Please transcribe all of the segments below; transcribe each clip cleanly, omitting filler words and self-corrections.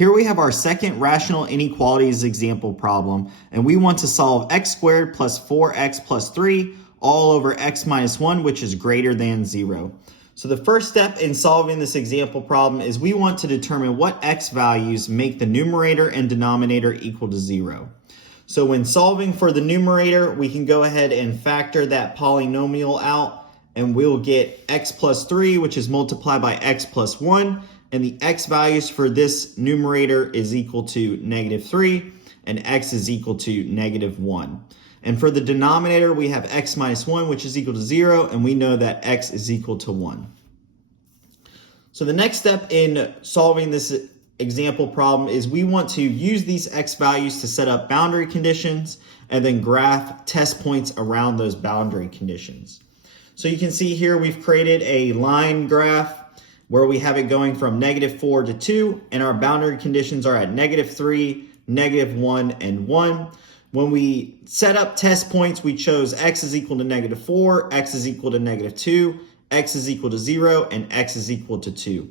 Here we have our second rational inequalities example problem, and we want to solve x squared plus 4x plus 3 all over x minus 1, which is greater than 0. So the first step in solving this example problem is we want to determine what x values make the numerator and denominator equal to 0. So when solving for the numerator, we can go ahead and factor that polynomial out, and we'll get x plus 3, which is multiplied by x plus 1. And the x values for this numerator is equal to -3, and x is equal to -1. And for the denominator, we have x minus 1, which is equal to 0, and we know that x is equal to 1. So the next step in solving this example problem is we want to use these x values to set up boundary conditions and then graph test points around those boundary conditions. So you can see here we've created a line graph where we have it going from -4 to 2, and our boundary conditions are at -3, -1, and 1. When we set up test points, we chose x is equal to -4, x is equal to -2, x is equal to 0, and x is equal to 2.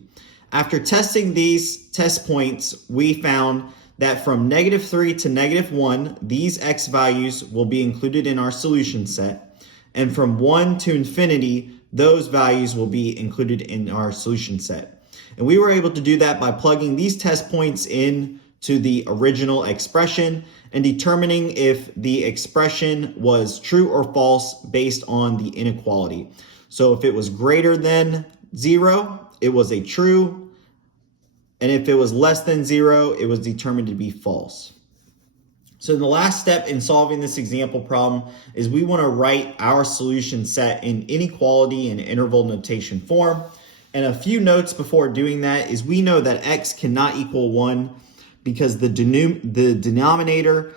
After testing these test points, we found that from -3 to -1, these x values will be included in our solution set, and from 1 to infinity, those values will be included in our solution set. And we were able to do that by plugging these test points in to the original expression and determining if the expression was true or false based on the inequality. So if it was greater than 0, it was a true, and if it was less than 0, it was determined to be false. So the last step in solving this example problem is we want to write our solution set in inequality and interval notation form. And a few notes before doing that is we know that x cannot equal 1 because the denominator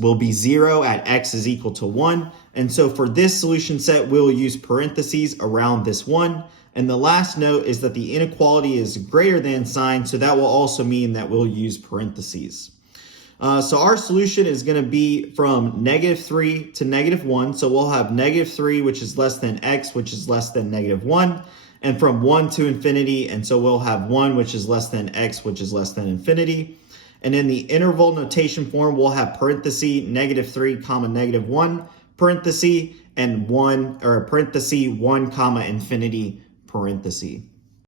will be 0 at x is equal to 1. And so for this solution set, we'll use parentheses around this 1. And the last note is that the inequality is greater than sign, so that will also mean that we'll use parentheses. So our solution is going to be from -3 to -1. So we'll have -3, which is less than x, which is less than -1. And from 1 to infinity, and so we'll have 1, which is less than x, which is less than infinity. And in the interval notation form, we'll have parenthesis -3, comma -1, parenthesis, and 1, or parenthesis 1, comma infinity, parenthesis.